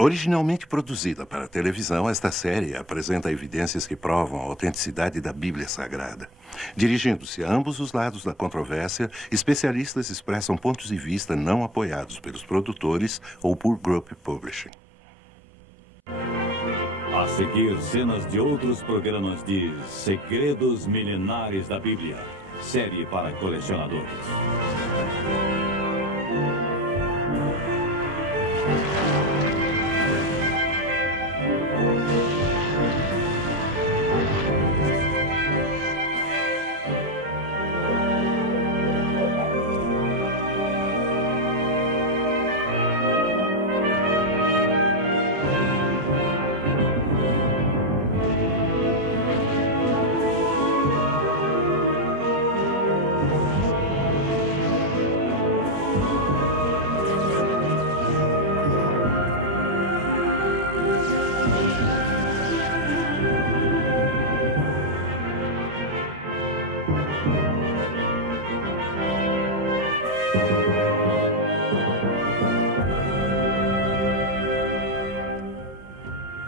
Originalmente produzida para a televisão, esta série apresenta evidências que provam a autenticidade da Bíblia Sagrada. Dirigindo-se a ambos os lados da controvérsia, especialistas expressam pontos de vista não apoiados pelos produtores ou por Group Publishing. A seguir, cenas de outros programas de Segredos Milenares da Bíblia, série para colecionadores.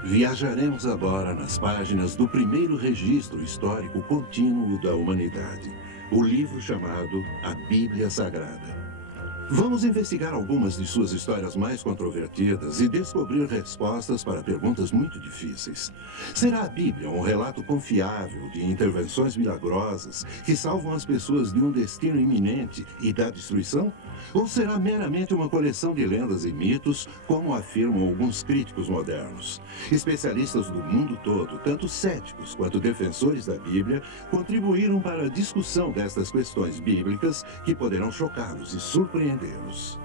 Viajaremos agora nas páginas do primeiro registro histórico contínuo da humanidade, o livro chamado A Bíblia Sagrada. Vamos investigar algumas de suas histórias mais controvertidas e descobrir respostas para perguntas muito difíceis. Será a Bíblia um relato confiável de intervenções milagrosas que salvam as pessoas de um destino iminente e da destruição? Ou será meramente uma coleção de lendas e mitos, como afirmam alguns críticos modernos? Especialistas do mundo todo, tanto céticos quanto defensores da Bíblia, contribuíram para a discussão destas questões bíblicas que poderão chocá-los e surpreendê-los.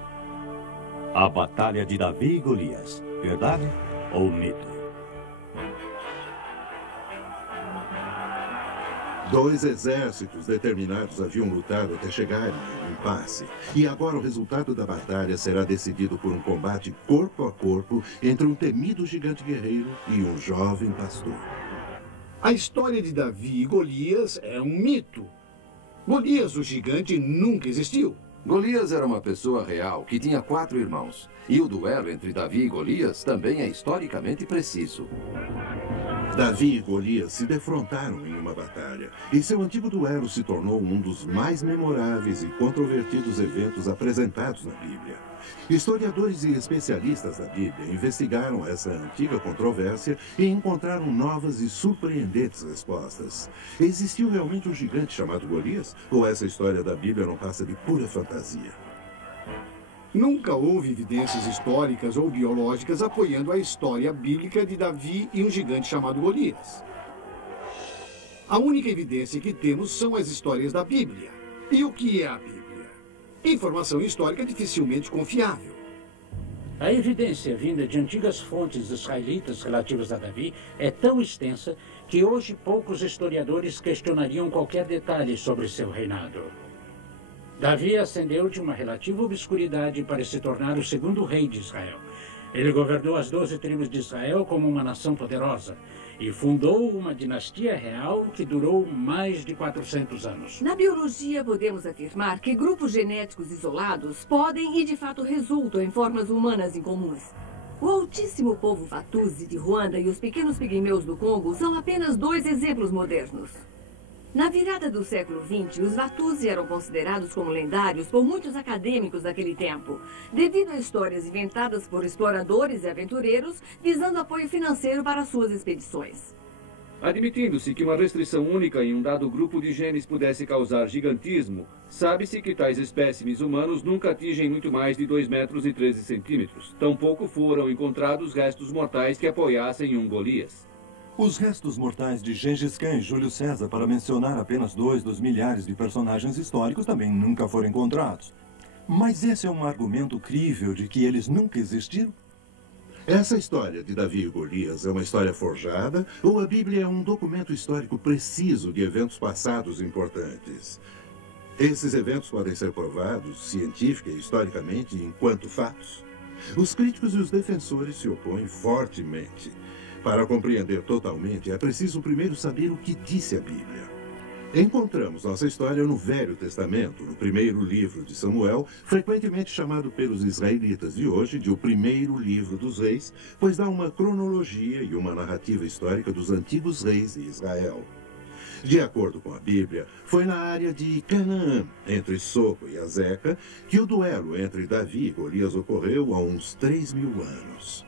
A Batalha de Davi e Golias, verdade ou mito? Dois exércitos determinados haviam lutado até chegarem a um impasse. E agora o resultado da batalha será decidido por um combate corpo a corpo entre um temido gigante guerreiro e um jovem pastor. A história de Davi e Golias é um mito. Golias, o gigante, nunca existiu. Golias era uma pessoa real que tinha 4 irmãos. E o duelo entre Davi e Golias também é historicamente preciso. Davi e Golias se defrontaram em uma batalha, e seu antigo duelo se tornou um dos mais memoráveis e controvertidos eventos apresentados na Bíblia. Historiadores e especialistas da Bíblia investigaram essa antiga controvérsia e encontraram novas e surpreendentes respostas. Existiu realmente um gigante chamado Golias? Ou essa história da Bíblia não passa de pura fantasia? Nunca houve evidências históricas ou biológicas apoiando a história bíblica de Davi e um gigante chamado Golias. A única evidência que temos são as histórias da Bíblia. E o que é a Bíblia? Informação histórica dificilmente confiável. A evidência vinda de antigas fontes israelitas relativas a Davi é tão extensa que hoje poucos historiadores questionariam qualquer detalhe sobre seu reinado. Davi ascendeu de uma relativa obscuridade para se tornar o segundo rei de Israel. Ele governou as 12 tribos de Israel como uma nação poderosa e fundou uma dinastia real que durou mais de 400 anos. Na biologia, podemos afirmar que grupos genéticos isolados podem e de fato resultam em formas humanas incomuns. O altíssimo povo Watusi de Ruanda e os pequenos pigmeus do Congo são apenas 2 exemplos modernos. Na virada do século XX, os Watusi eram considerados como lendários por muitos acadêmicos daquele tempo, devido a histórias inventadas por exploradores e aventureiros visando apoio financeiro para suas expedições. Admitindo-se que uma restrição única em um dado grupo de genes pudesse causar gigantismo, sabe-se que tais espécimes humanos nunca atingem muito mais de 2 metros e 13 centímetros. Tampouco foram encontrados restos mortais que apoiassem um Golias. Os restos mortais de Gengis Khan e Júlio César, para mencionar apenas 2 dos milhares de personagens históricos, também nunca foram encontrados. Mas esse é um argumento crível de que eles nunca existiram? Essa história de Davi e Golias é uma história forjada ou a Bíblia é um documento histórico preciso de eventos passados importantes? Esses eventos podem ser provados científica e historicamente enquanto fatos. Os críticos e os defensores se opõem fortemente. Para compreender totalmente, é preciso primeiro saber o que disse a Bíblia. Encontramos nossa história no Velho Testamento, no primeiro livro de Samuel, frequentemente chamado pelos israelitas de hoje de o primeiro livro dos reis, pois dá uma cronologia e uma narrativa histórica dos antigos reis de Israel. De acordo com a Bíblia, foi na área de Canaã, entre Soco e Azeca, que o duelo entre Davi e Golias ocorreu há uns 3.000 anos.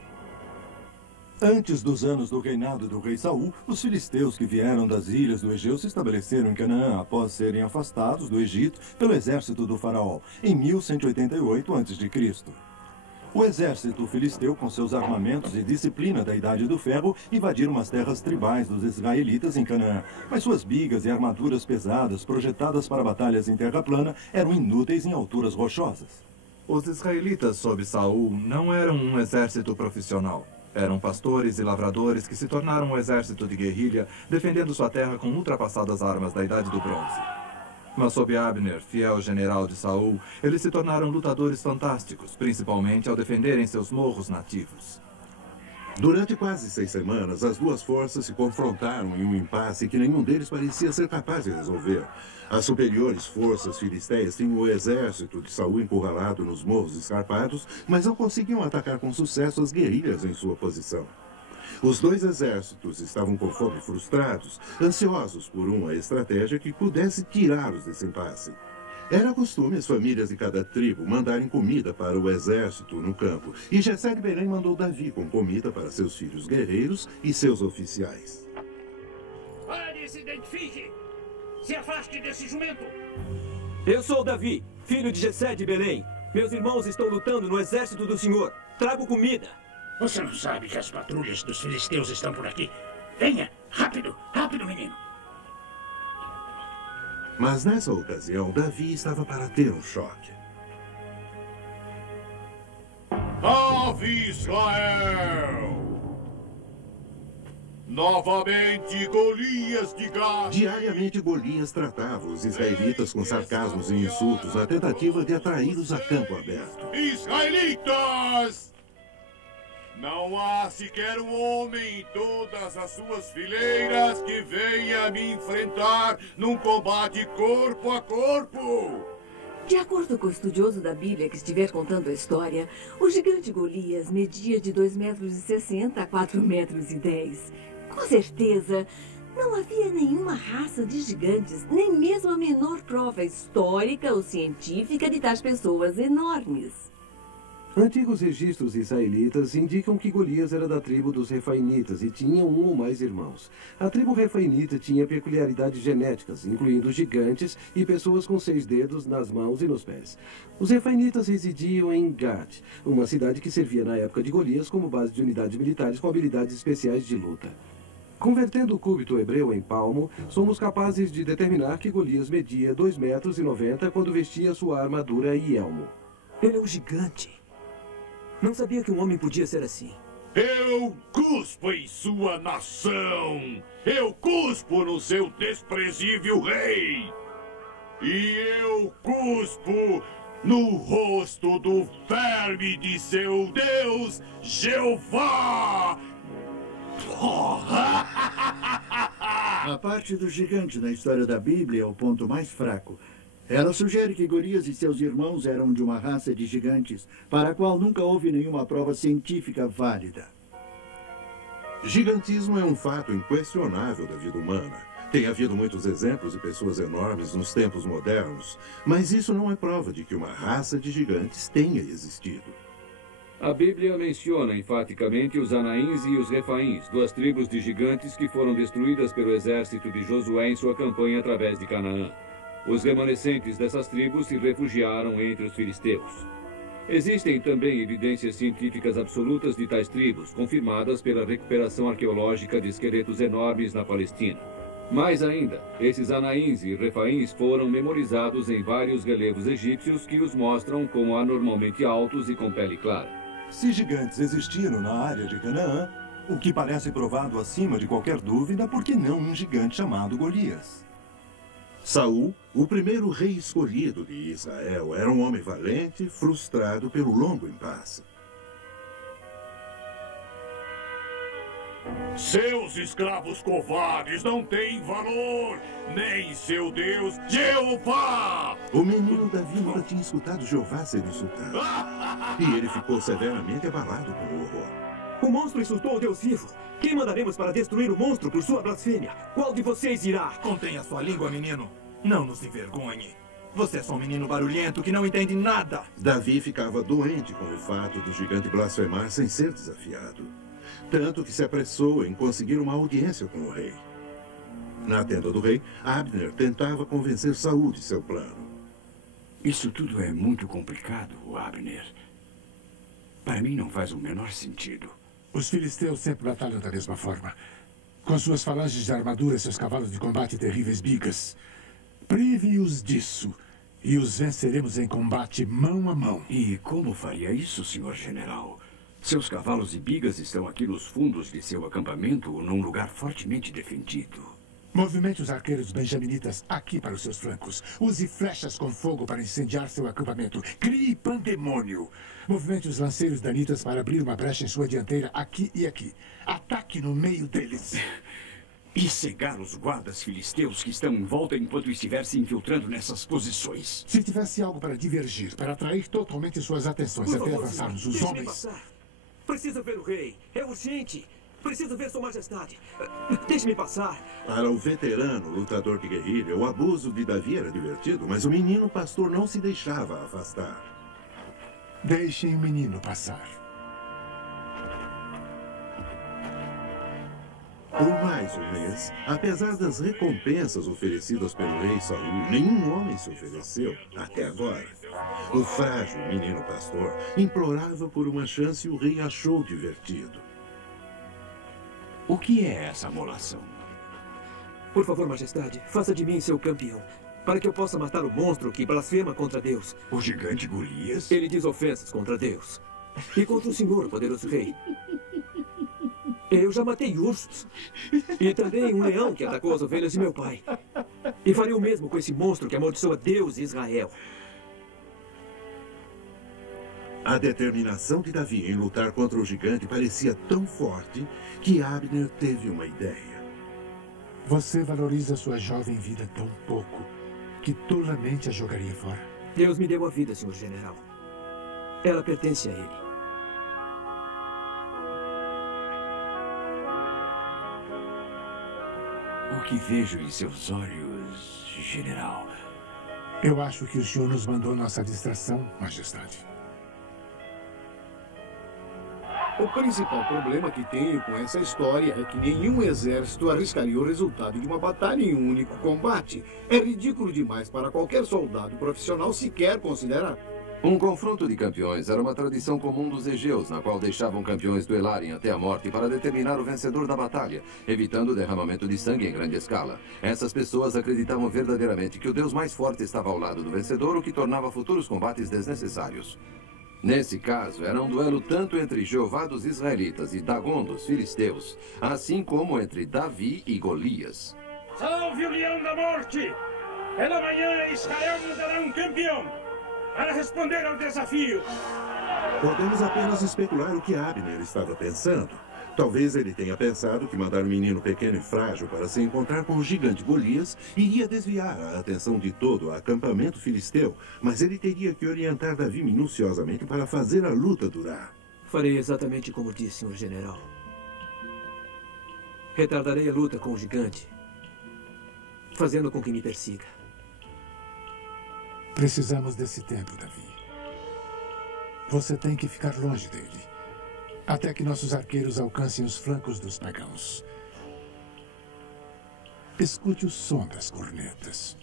Antes dos anos do reinado do rei Saul, os filisteus que vieram das ilhas do Egeu se estabeleceram em Canaã após serem afastados do Egito pelo exército do faraó, em 1188 a.C. O exército filisteu, com seus armamentos e disciplina da Idade do Ferro, invadiram as terras tribais dos israelitas em Canaã, mas suas bigas e armaduras pesadas, projetadas para batalhas em terra plana, eram inúteis em alturas rochosas. Os israelitas sob Saul não eram um exército profissional. Eram pastores e lavradores que se tornaram um exército de guerrilha, defendendo sua terra com ultrapassadas armas da Idade do Bronze. Mas sob Abner, fiel general de Saul, eles se tornaram lutadores fantásticos, principalmente ao defenderem seus morros nativos. Durante quase 6 semanas, as duas forças se confrontaram em um impasse que nenhum deles parecia ser capaz de resolver. As superiores forças filisteias tinham o exército de Saul encurralado nos morros escarpados, mas não conseguiam atacar com sucesso as guerrilhas em sua posição. Os dois exércitos estavam com fome frustrados, ansiosos por uma estratégia que pudesse tirá-los desse impasse. Era costume as famílias de cada tribo mandarem comida para o exército no campo, e Jessé de Belém mandou Davi com comida para seus filhos guerreiros e seus oficiais. Pare, se identifique! Se afaste desse jumento! Eu sou Davi, filho de Jessé de Belém. Meus irmãos estão lutando no exército do Senhor. Trago comida. Você não sabe que as patrulhas dos filisteus estão por aqui? Venha! Rápido! Rápido, menino! Mas nessa ocasião, Davi estava para ter um choque. Ave Israel! Novamente Golias de Gade. Diariamente, Golias tratava os israelitas com sarcasmos e insultos na tentativa de atraí-los a campo aberto. Israelitas! Não há sequer um homem em todas as suas fileiras que venha me enfrentar num combate corpo a corpo. De acordo com o estudioso da Bíblia que estiver contando a história, o gigante Golias media de 2,60 metros a 4,10 metros. Com certeza, não havia nenhuma raça de gigantes, nem mesmo a menor prova histórica ou científica de tais pessoas enormes. Antigos registros israelitas indicam que Golias era da tribo dos Refainitas e tinha um ou mais irmãos. A tribo Refainita tinha peculiaridades genéticas, incluindo gigantes e pessoas com 6 dedos nas mãos e nos pés. Os Refainitas residiam em Gat, uma cidade que servia na época de Golias como base de unidades militares com habilidades especiais de luta. Convertendo o cúbito hebreu em palmo, somos capazes de determinar que Golias media 2,90 metros quando vestia sua armadura e elmo. Ele é um gigante. Não sabia que um homem podia ser assim. Eu cuspo em sua nação! Eu cuspo no seu desprezível rei! E eu cuspo no rosto do verme de seu Deus, Jeová! A parte do gigante na história da Bíblia é o ponto mais fraco. Ela sugere que Golias e seus irmãos eram de uma raça de gigantes, para a qual nunca houve nenhuma prova científica válida. Gigantismo é um fato inquestionável da vida humana. Tem havido muitos exemplos de pessoas enormes nos tempos modernos, mas isso não é prova de que uma raça de gigantes tenha existido. A Bíblia menciona enfaticamente os Anaíns e os Refaíns, 2 tribos de gigantes que foram destruídas pelo exército de Josué em sua campanha através de Canaã. Os remanescentes dessas tribos se refugiaram entre os filisteus. Existem também evidências científicas absolutas de tais tribos, confirmadas pela recuperação arqueológica de esqueletos enormes na Palestina. Mais ainda, esses Anaíns e Refaíns foram memorizados em vários relevos egípcios que os mostram como anormalmente altos e com pele clara. Se gigantes existiram na área de Canaã, o que parece provado acima de qualquer dúvida, por que não um gigante chamado Golias? Saul, o primeiro rei escolhido de Israel, era um homem valente, frustrado pelo longo impasse. Seus escravos covardes não têm valor, nem seu Deus, Jeová! O menino Davi nunca tinha escutado Jeová ser insultado. E ele ficou severamente abalado com o horror. O monstro insultou o Deus vivo. Quem mandaremos para destruir o monstro por sua blasfêmia? Qual de vocês irá? Contenha sua língua, menino. Não nos envergonhe. Você é só um menino barulhento que não entende nada. Davi ficava doente com o fato do gigante blasfemar sem ser desafiado. Tanto que se apressou em conseguir uma audiência com o rei. Na tenda do rei, Abner tentava convencer Saul de seu plano. Isso tudo é muito complicado, Abner. Para mim não faz o menor sentido. Os filisteus sempre batalham da mesma forma. Com suas falanges de armadura e seus cavalos de combate e terríveis bigas. Prive-os disso, e os venceremos em combate mão a mão. E como faria isso, senhor general? Seus cavalos e bigas estão aqui nos fundos de seu acampamento, num lugar fortemente defendido. Movimente os arqueiros benjaminitas aqui para os seus flancos. Use flechas com fogo para incendiar seu acampamento. Crie pandemônio. Movimente os lanceiros danitas para abrir uma brecha em sua dianteira aqui e aqui. Ataque no meio deles. E cegar os guardas filisteus que estão em volta enquanto estiver se infiltrando nessas posições. Se tivesse algo para divergir, para atrair totalmente suas atenções até avançarmos, os homens... Preciso ver o rei. É urgente. Preciso ver sua majestade. Deixe-me passar. Para o veterano lutador de guerrilha, o abuso de Davi era divertido, mas o menino pastor não se deixava afastar. Deixem o menino passar. Por mais um mês, apesar das recompensas oferecidas pelo rei Saul, nenhum homem se ofereceu até agora. O frágil menino pastor implorava por uma chance e o rei achou divertido. O que é essa molação? Por favor, majestade, faça de mim seu campeão, para que eu possa matar o monstro que blasfema contra Deus. O gigante Golias? Ele diz ofensas contra Deus. E contra o senhor, poderoso rei. Eu já matei ursos. E também um leão que atacou as ovelhas de meu pai. E farei o mesmo com esse monstro que amaldiçoa Deus e Israel. A determinação de Davi em lutar contra o gigante parecia tão forte que Abner teve uma ideia. Você valoriza sua jovem vida tão pouco que tolamente a jogaria fora. Deus me deu a vida, senhor general. Ela pertence a ele. O que vejo em seus olhos, general? Eu acho que o senhor nos mandou nossa distração, majestade. O principal problema que tenho com essa história é que nenhum exército arriscaria o resultado de uma batalha em um único combate. É ridículo demais para qualquer soldado profissional sequer considerar. Um confronto de campeões era uma tradição comum dos egeus, na qual deixavam campeões duelarem até a morte para determinar o vencedor da batalha, evitando o derramamento de sangue em grande escala. Essas pessoas acreditavam verdadeiramente que o deus mais forte estava ao lado do vencedor, o que tornava futuros combates desnecessários. Nesse caso, era um duelo tanto entre Jeová dos israelitas e Dagon dos filisteus, assim como entre Davi e Golias. Salve o leão da morte! Pela manhã Israel nos dará um campeão para responder ao desafio. Podemos apenas especular o que Abner estava pensando. Talvez ele tenha pensado que mandar um menino pequeno e frágil para se encontrar com o gigante Golias iria desviar a atenção de todo o acampamento filisteu, mas ele teria que orientar Davi minuciosamente para fazer a luta durar. Farei exatamente como disse, senhor general. Retardarei a luta com o gigante, fazendo com que me persiga. Precisamos desse tempo, Davi. Você tem que ficar longe dele, até que nossos arqueiros alcancem os flancos dos pagãos. Escute o som das cornetas.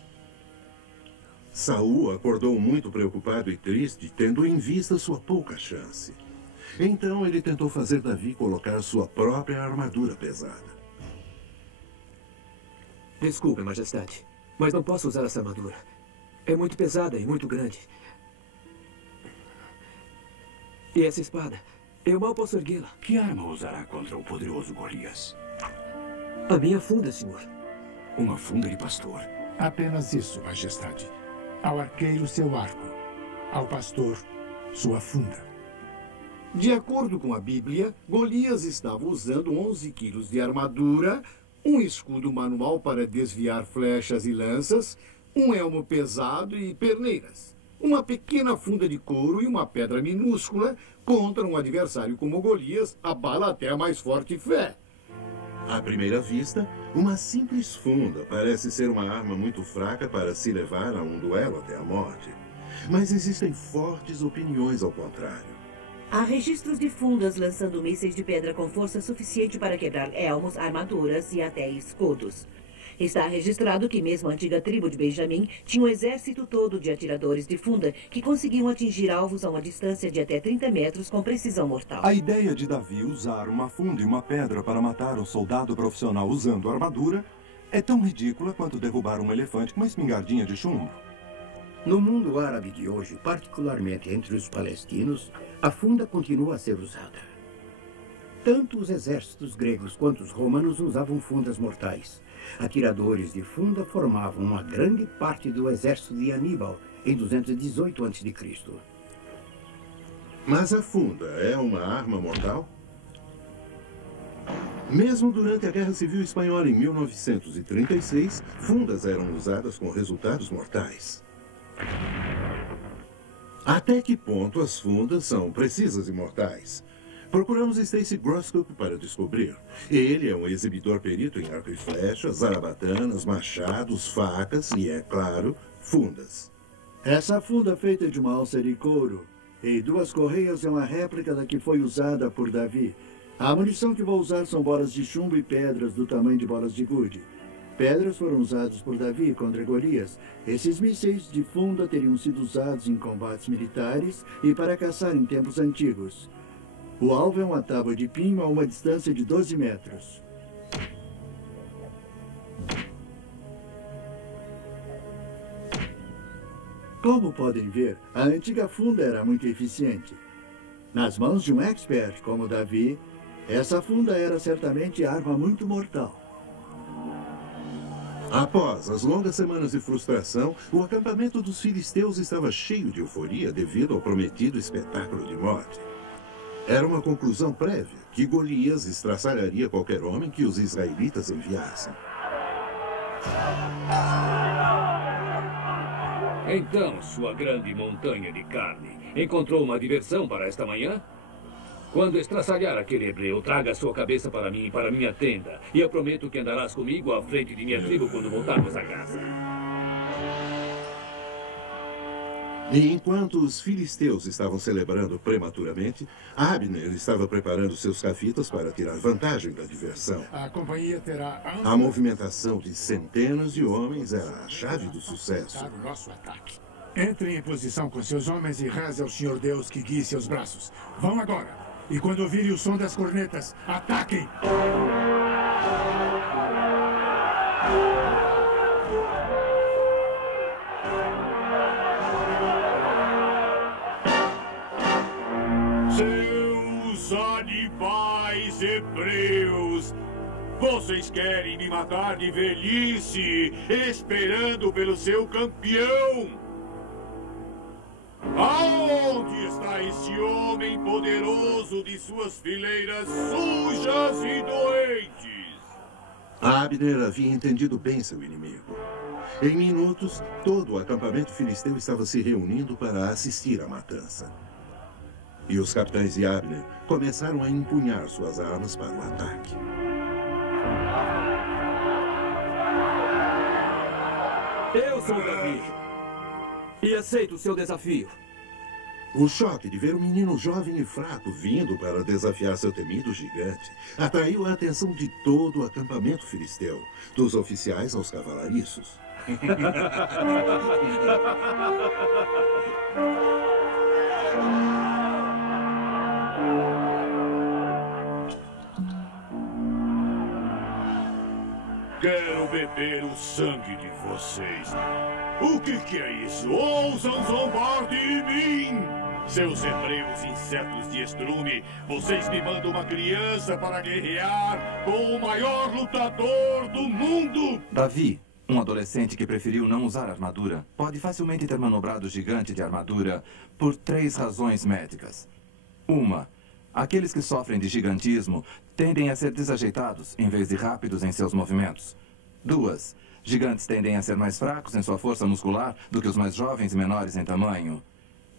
Saul acordou muito preocupado e triste, tendo em vista sua pouca chance. Então ele tentou fazer Davi colocar sua própria armadura pesada. Desculpe, majestade, mas não posso usar essa armadura. É muito pesada e muito grande. E essa espada? Eu mal posso erguê-la. Que arma usará contra o poderoso Golias? A minha funda, senhor. Uma funda de pastor. Apenas isso, majestade. Ao arqueiro, seu arco. Ao pastor, sua funda. De acordo com a Bíblia, Golias estava usando 11 quilos de armadura, um escudo manual para desviar flechas e lanças, um elmo pesado e perneiras, uma pequena funda de couro e uma pedra minúscula. Contra um adversário como Golias, abala até a mais forte fé. À primeira vista, uma simples funda parece ser uma arma muito fraca para se levar a um duelo até a morte. Mas existem fortes opiniões ao contrário. Há registros de fundas lançando mísseis de pedra com força suficiente para quebrar elmos, armaduras e até escudos. Está registrado que mesmo a antiga tribo de Benjamim tinha um exército todo de atiradores de funda que conseguiam atingir alvos a uma distância de até 30 metros com precisão mortal. A ideia de Davi usar uma funda e uma pedra para matar um soldado profissional usando armadura é tão ridícula quanto derrubar um elefante com uma espingardinha de chumbo. No mundo árabe de hoje, particularmente entre os palestinos, a funda continua a ser usada. Tanto os exércitos gregos quanto os romanos usavam fundas mortais. Atiradores de funda formavam uma grande parte do exército de Aníbal em 218 a.C. Mas a funda é uma arma mortal? Mesmo durante a Guerra Civil Espanhola em 1936, fundas eram usadas com resultados mortais. Até que ponto as fundas são precisas e mortais? Procuramos Stacy Grosskopf para descobrir. Ele é um exibidor perito em arco e flecha, zarabatanas, machados, facas e, é claro, fundas. Essa funda feita de uma alça de couro e 2 correias é uma réplica da que foi usada por Davi. A munição que vou usar são bolas de chumbo e pedras do tamanho de bolas de gude. Pedras foram usadas por Davi contra Golias. Esses mísseis de funda teriam sido usados em combates militares e para caçar em tempos antigos. O alvo é uma tábua de pinho a uma distância de 12 metros. Como podem ver, a antiga funda era muito eficiente. Nas mãos de um expert como Davi, essa funda era certamente arma muito mortal. Após as longas semanas de frustração, o acampamento dos filisteus estava cheio de euforia devido ao prometido espetáculo de morte. Era uma conclusão prévia que Golias estraçalharia qualquer homem que os israelitas enviassem. Então, sua grande montanha de carne encontrou uma diversão para esta manhã? Quando estraçalhar aquele hebreu, traga a sua cabeça para mim e para minha tenda. E eu prometo que andarás comigo à frente de minha tribo quando voltarmos a casa. E enquanto os filisteus estavam celebrando prematuramente, Abner estava preparando seus cafitas para tirar vantagem da diversão. A companhia terá... A movimentação de centenas de homens era a chave do sucesso. ...o nosso ataque. Entrem em posição com seus homens e reze ao Senhor Deus que guie seus braços. Vão agora. E quando ouvirem o som das cornetas, ataquem! Seus animais hebreus! Vocês querem me matar de velhice, esperando pelo seu campeão! Aonde está esse homem poderoso de suas fileiras sujas e doentes? Abner havia entendido bem seu inimigo. Em minutos, todo o acampamento filisteu estava se reunindo para assistir à matança. E os capitães de Abner começaram a empunhar suas armas para o ataque. Eu sou Davi e aceito o seu desafio. O choque de ver um menino jovem e fraco vindo para desafiar seu temido gigante atraiu a atenção de todo o acampamento filisteu, dos oficiais aos cavalariços. Quero beber o sangue de vocês. O que é isso? Ousam zombar de mim! Seus hebreus insetos de estrume, vocês me mandam uma criança para guerrear com o maior lutador do mundo! Davi, um adolescente que preferiu não usar armadura, pode facilmente ter manobrado o gigante de armadura por 3 razões médicas. Uma, Aqueles que sofrem de gigantismo tendem a ser desajeitados, em vez de rápidos em seus movimentos. 2. Gigantes tendem a ser mais fracos em sua força muscular do que os mais jovens e menores em tamanho.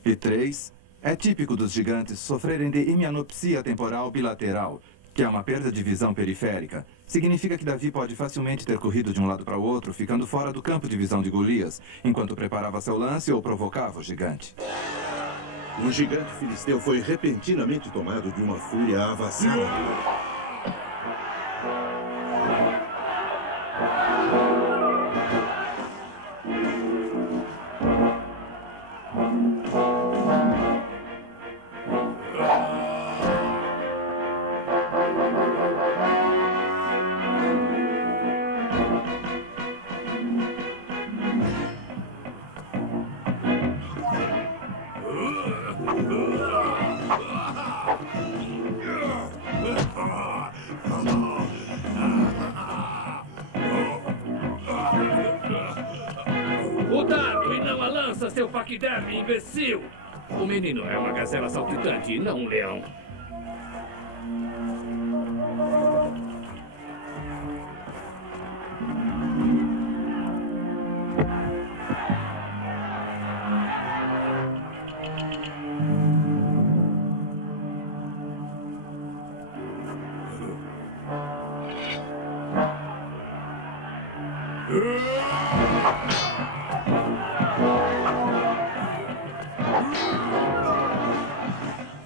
E 3. É típico dos gigantes sofrerem de hemianopsia temporal bilateral, que é uma perda de visão periférica. Significa que Davi pode facilmente ter corrido de um lado para o outro, ficando fora do campo de visão de Golias, enquanto preparava seu lance ou provocava o gigante. Um gigante filisteu foi repentinamente tomado de uma fúria avassaladora. O dardo e não a lança, seu paquiderme, imbecil! O menino é uma gazela saltitante e não um leão.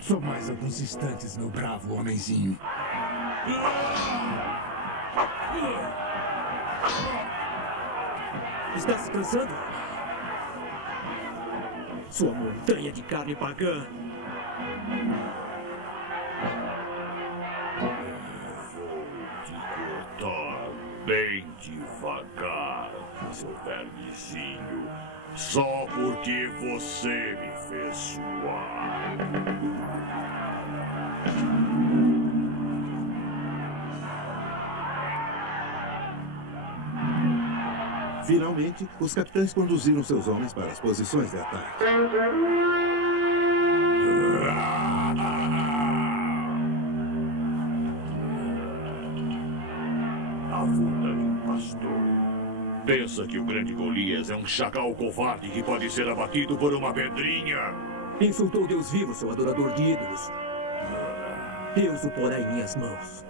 Só mais alguns instantes, meu bravo homenzinho. Está se cansando? Sua montanha de carne pagã. Cortar bem devagar, seu vermezinho. Só porque você me fez suar. Finalmente, os capitães conduziram seus homens para as posições de ataque. A funda de um pastor. Pensa que o grande Golias é um chacal covarde que pode ser abatido por uma pedrinha? Insultou Deus vivo, seu adorador de ídolos. Deus o porá em minhas mãos.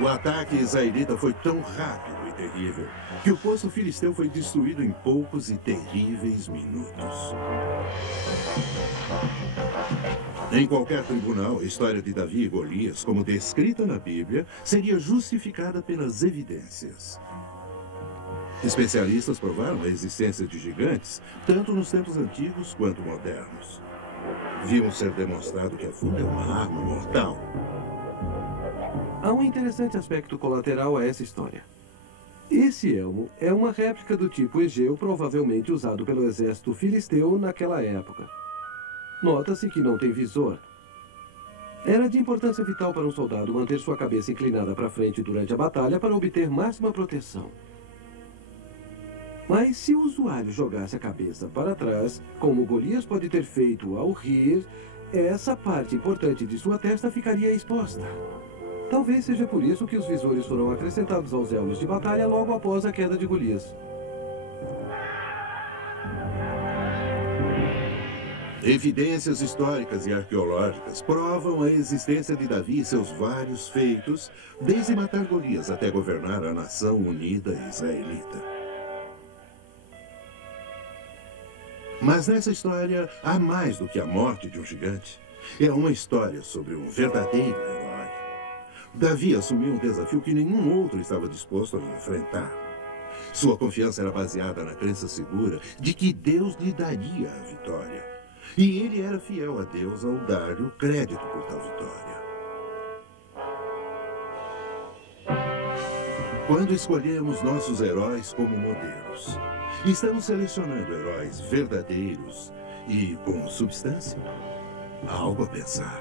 O ataque israelita foi tão rápido e terrível que o poço filisteu foi destruído em poucos e terríveis minutos. Em qualquer tribunal, a história de Davi e Golias, como descrita na Bíblia, seria justificada pelas evidências. Especialistas provaram a existência de gigantes, tanto nos tempos antigos quanto modernos. Viam ser demonstrado que a funda é uma arma mortal. Há um interessante aspecto colateral a essa história. Esse elmo é uma réplica do tipo Egeu, provavelmente usado pelo exército filisteu naquela época. Nota-se que não tem visor. Era de importância vital para um soldado manter sua cabeça inclinada para frente durante a batalha para obter máxima proteção. Mas se o usuário jogasse a cabeça para trás, como Golias pode ter feito ao rir, essa parte importante de sua testa ficaria exposta. Talvez seja por isso que os visores foram acrescentados aos elmos de batalha logo após a queda de Golias. Evidências históricas e arqueológicas provam a existência de Davi e seus vários feitos, desde matar Golias até governar a nação unida israelita. Mas nessa história há mais do que a morte de um gigante. É uma história sobre um verdadeiro herói. Davi assumiu um desafio que nenhum outro estava disposto a enfrentar. Sua confiança era baseada na crença segura de que Deus lhe daria a vitória. E ele era fiel a Deus ao dar-lhe o crédito por tal vitória. Quando escolhemos nossos heróis como modelos, estamos selecionando heróis verdadeiros e com substância? Algo a pensar.